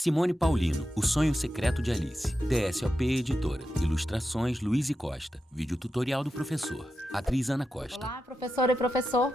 Simone Paulino, O Sonho Secreto de Alice. DSOP Editora. Ilustrações Luiz e Costa. Vídeo tutorial do professor. Atriz Ana Costa. Olá, professora e professor!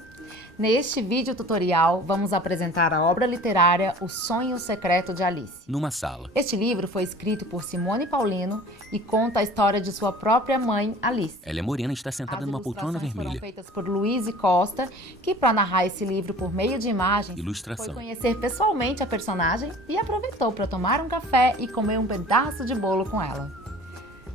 Neste vídeo tutorial, vamos apresentar a obra literária O Sonho Secreto de Alice. Numa sala. Este livro foi escrito por Simone Paulino e conta a história de sua própria mãe, Alice. Ela é morena e está sentada numa poltrona vermelha. Foram feitas por Luiz e Costa, que, para narrar esse livro por meio de imagens, Ilustração. foi conhecer pessoalmente a personagem e aproveitou para tomar um café e comer um pedaço de bolo com ela.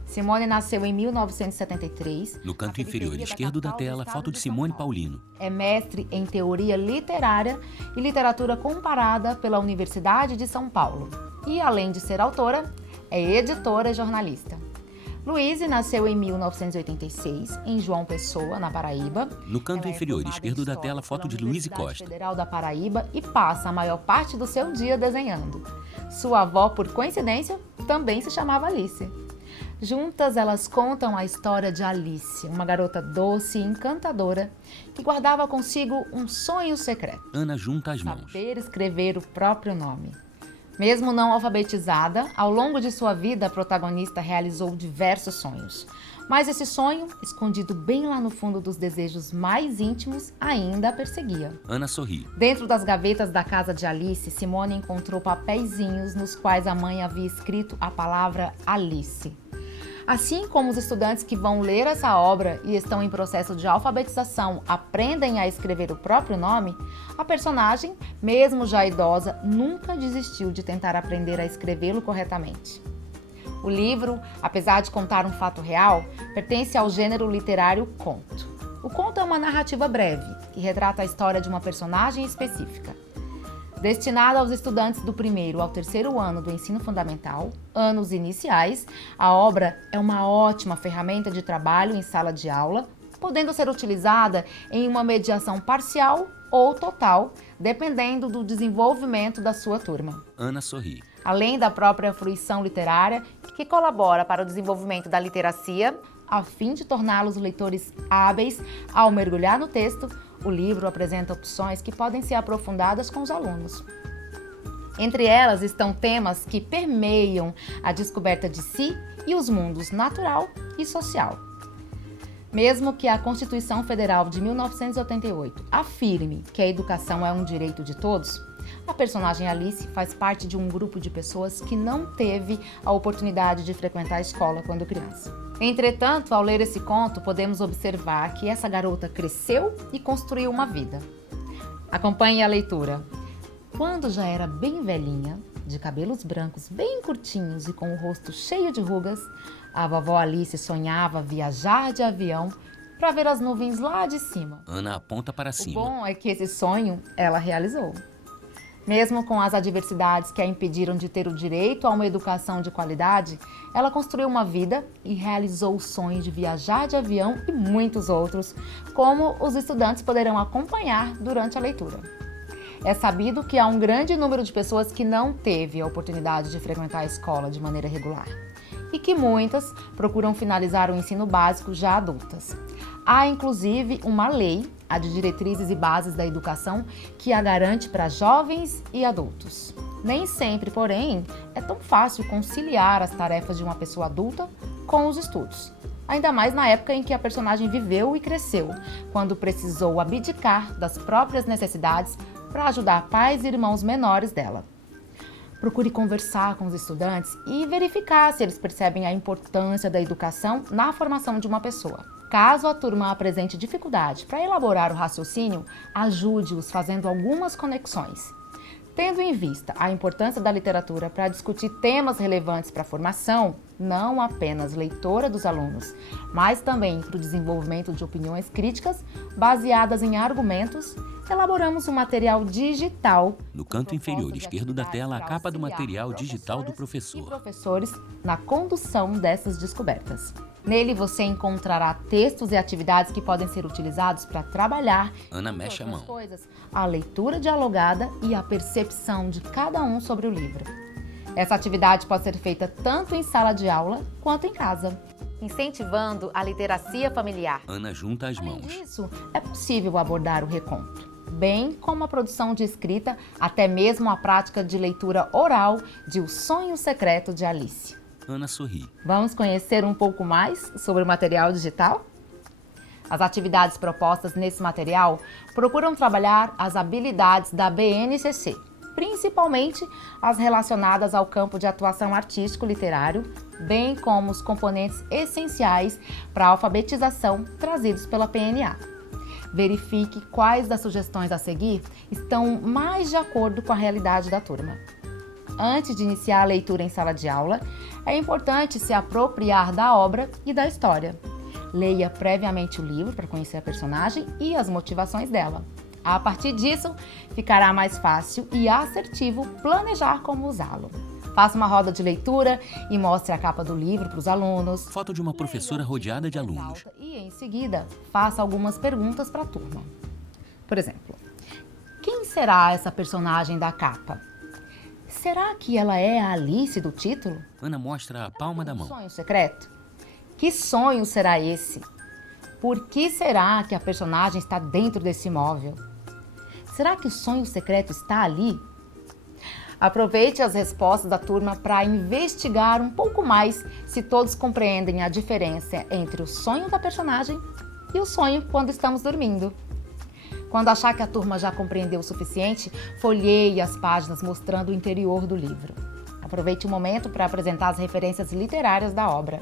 Simone nasceu em 1973. No canto inferior esquerdo da tela, foto de Simone Paulino. É mestre em teoria literária e literatura comparada pela Universidade de São Paulo. E, além de ser autora, é editora e jornalista. Luíse nasceu em 1986, em João Pessoa, na Paraíba. No canto inferior esquerdo da tela, foto de Luiz e Costa. Federal da Paraíba e passa a maior parte do seu dia desenhando. Sua avó, por coincidência, também se chamava Alice. Juntas, elas contam a história de Alice, uma garota doce e encantadora que guardava consigo um sonho secreto. Ana junta as mãos. Saber escrever o próprio nome. Mesmo não alfabetizada, ao longo de sua vida, a protagonista realizou diversos sonhos. Mas esse sonho, escondido bem lá no fundo dos desejos mais íntimos, ainda a perseguia. Ana sorri. Dentro das gavetas da casa de Alice, Simone encontrou papeizinhos nos quais a mãe havia escrito a palavra Alice. Assim como os estudantes que vão ler essa obra e estão em processo de alfabetização aprendem a escrever o próprio nome, a personagem, mesmo já idosa, nunca desistiu de tentar aprender a escrevê-lo corretamente. O livro, apesar de contar um fato real, pertence ao gênero literário conto. O conto é uma narrativa breve, que retrata a história de uma personagem específica. Destinada aos estudantes do primeiro ao terceiro ano do ensino fundamental, anos iniciais, a obra é uma ótima ferramenta de trabalho em sala de aula, podendo ser utilizada em uma mediação parcial ou total, dependendo do desenvolvimento da sua turma. Ana sorri. Além da própria fruição literária, que colabora para o desenvolvimento da literacia, a fim de torná-los leitores hábeis ao mergulhar no texto, o livro apresenta opções que podem ser aprofundadas com os alunos. Entre elas estão temas que permeiam a descoberta de si e os mundos natural e social. Mesmo que a Constituição Federal de 1988 afirme que a educação é um direito de todos, a personagem Alice faz parte de um grupo de pessoas que não teve a oportunidade de frequentar a escola quando criança. Entretanto, ao ler esse conto, podemos observar que essa garota cresceu e construiu uma vida. Acompanhe a leitura. Quando já era bem velhinha, de cabelos brancos bem curtinhos e com o rosto cheio de rugas, a vovó Alice sonhava viajar de avião para ver as nuvens lá de cima. Ana aponta para O cima. bom é que esse sonho ela realizou. Mesmo com as adversidades que a impediram de ter o direito a uma educação de qualidade, ela construiu uma vida e realizou o sonho de viajar de avião e muitos outros, como os estudantes poderão acompanhar durante a leitura. É sabido que há um grande número de pessoas que não teve a oportunidade de frequentar a escola de maneira regular e que muitas procuram finalizar o ensino básico já adultas. Há, inclusive, uma lei, a de Diretrizes e Bases da Educação, que a garante para jovens e adultos. Nem sempre, porém, é tão fácil conciliar as tarefas de uma pessoa adulta com os estudos. Ainda mais na época em que a personagem viveu e cresceu, quando precisou abdicar das próprias necessidades para ajudar pais e irmãos menores dela. Procure conversar com os estudantes e verificar se eles percebem a importância da educação na formação de uma pessoa. Caso a turma apresente dificuldade para elaborar o raciocínio, ajude-os fazendo algumas conexões. Tendo em vista a importância da literatura para discutir temas relevantes para a formação, não apenas leitora dos alunos, mas também para o desenvolvimento de opiniões críticas baseadas em argumentos, elaboramos um material digital. No canto inferior esquerdo da tela, a capa do material digital do E professor. professores na condução dessas descobertas. Nele você encontrará textos e atividades que podem ser utilizados para trabalhar, Ana mexe a entre outras mão. coisas, a leitura dialogada e a percepção de cada um sobre o livro. Essa atividade pode ser feita tanto em sala de aula quanto em casa, incentivando a literacia familiar. Ana junta as Além mãos. disso, é possível abordar o reconto. bem como a produção de escrita, até mesmo a prática de leitura oral de O Sonho Secreto de Alice. Ana sorri. Vamos conhecer um pouco mais sobre o material digital? As atividades propostas nesse material procuram trabalhar as habilidades da BNCC, principalmente as relacionadas ao campo de atuação artístico-literário, bem como os componentes essenciais para a alfabetização trazidos pela PNA. Verifique quais das sugestões a seguir estão mais de acordo com a realidade da turma. Antes de iniciar a leitura em sala de aula, é importante se apropriar da obra e da história. Leia previamente o livro para conhecer a personagem e as motivações dela. A partir disso, ficará mais fácil e assertivo planejar como usá-lo. Faça uma roda de leitura e mostre a capa do livro para os alunos. Foto de uma professora rodeada de alunos. E, em seguida, faça algumas perguntas para a turma. Por exemplo, quem será essa personagem da capa? Será que ela é a Alice do título? Ana mostra a palma da mão. Sonho secreto? Que sonho será esse? Por que será que a personagem está dentro desse móvel? Será que o sonho secreto está ali? Aproveite as respostas da turma para investigar um pouco mais se todos compreendem a diferença entre o sonho da personagem e o sonho quando estamos dormindo. Quando achar que a turma já compreendeu o suficiente, folheie as páginas mostrando o interior do livro. Aproveite o momento para apresentar as referências literárias da obra.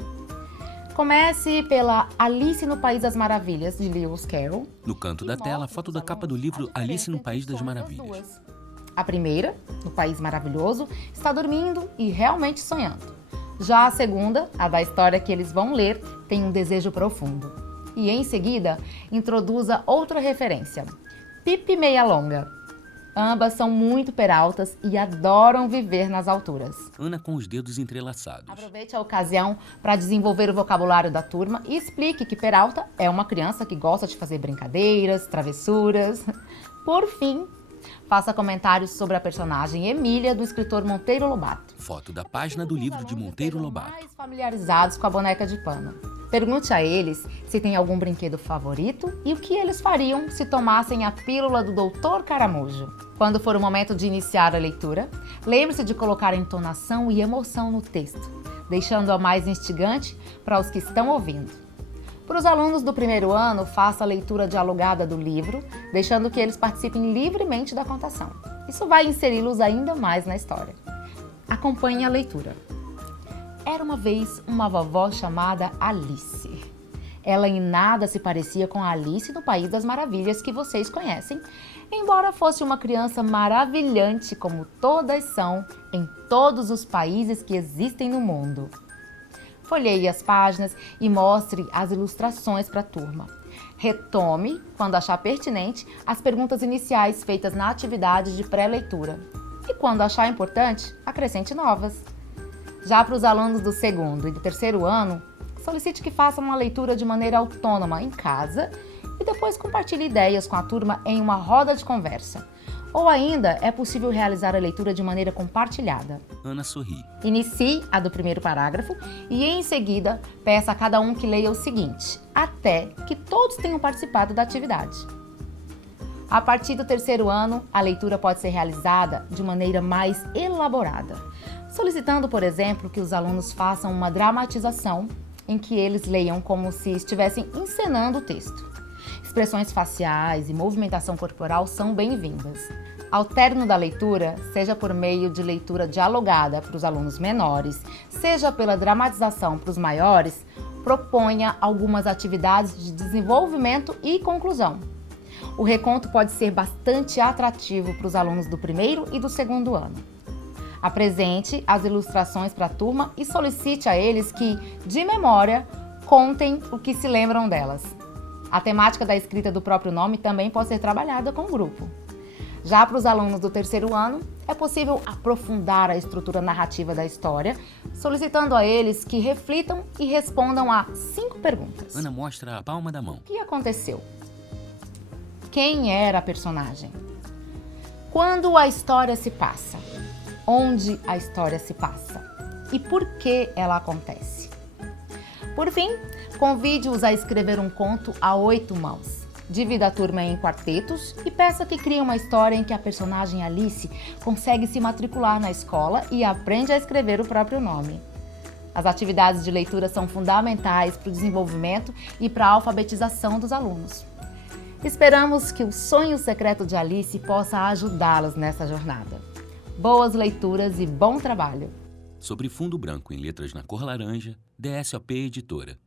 Comece pela Alice no País das Maravilhas, de Lewis Carroll. No canto da tela, a foto da capa do livro Alice no País das Maravilhas. A primeira, no País Maravilhoso, está dormindo e realmente sonhando. Já a segunda, a da história que eles vão ler, tem um desejo profundo. E em seguida, introduza outra referência, Pipi Meia Longa. Ambas são muito peraltas e adoram viver nas alturas. Ana com os dedos entrelaçados. Aproveite a ocasião para desenvolver o vocabulário da turma e explique que peralta é uma criança que gosta de fazer brincadeiras, travessuras. Por fim, faça comentários sobre a personagem Emília, do escritor Monteiro Lobato. Foto da página do livro de Monteiro Lobato. Mais familiarizados com a boneca de pano. Pergunte a eles se tem algum brinquedo favorito e o que eles fariam se tomassem a pílula do Dr. Caramujo. Quando for o momento de iniciar a leitura, lembre-se de colocar entonação e emoção no texto, deixando-a mais instigante para os que estão ouvindo. Para os alunos do primeiro ano, faça a leitura dialogada do livro, deixando que eles participem livremente da contação. Isso vai inseri-los ainda mais na história. Acompanhe a leitura. Era uma vez uma vovó chamada Alice. Ela em nada se parecia com a Alice no País das Maravilhas que vocês conhecem, embora fosse uma criança maravilhante como todas são em todos os países que existem no mundo. Folheie as páginas e mostre as ilustrações para a turma. Retome, quando achar pertinente, as perguntas iniciais feitas na atividade de pré-leitura. E quando achar importante, acrescente novas. Já para os alunos do segundo e do terceiro ano, solicite que façam uma leitura de maneira autônoma em casa e depois compartilhe ideias com a turma em uma roda de conversa. Ou ainda, é possível realizar a leitura de maneira compartilhada. Ana sorri. Inicie a do primeiro parágrafo e, em seguida, peça a cada um que leia o seguinte, até que todos tenham participado da atividade. A partir do terceiro ano, a leitura pode ser realizada de maneira mais elaborada, solicitando, por exemplo, que os alunos façam uma dramatização em que eles leiam como se estivessem encenando o texto. Expressões faciais e movimentação corporal são bem-vindas. Ao término da leitura, seja por meio de leitura dialogada para os alunos menores, seja pela dramatização para os maiores, proponha algumas atividades de desenvolvimento e conclusão. O reconto pode ser bastante atrativo para os alunos do primeiro e do segundo ano. Apresente as ilustrações para a turma e solicite a eles que, de memória, contem o que se lembram delas. A temática da escrita do próprio nome também pode ser trabalhada com o grupo. Já para os alunos do terceiro ano, é possível aprofundar a estrutura narrativa da história, solicitando a eles que reflitam e respondam a 5 perguntas. Ana mostra a palma da mão. O que aconteceu? Quem era a personagem? Quando a história se passa? Onde a história se passa? E por que ela acontece? Por fim, convide-os a escrever um conto a 8 mãos. Divida a turma em quartetos e peça que criem uma história em que a personagem Alice consegue se matricular na escola e aprende a escrever o próprio nome. As atividades de leitura são fundamentais para o desenvolvimento e para a alfabetização dos alunos. Esperamos que o sonho secreto de Alice possa ajudá-los nessa jornada. Boas leituras e bom trabalho! Sobre fundo branco em letras na cor laranja, DSOP Editora.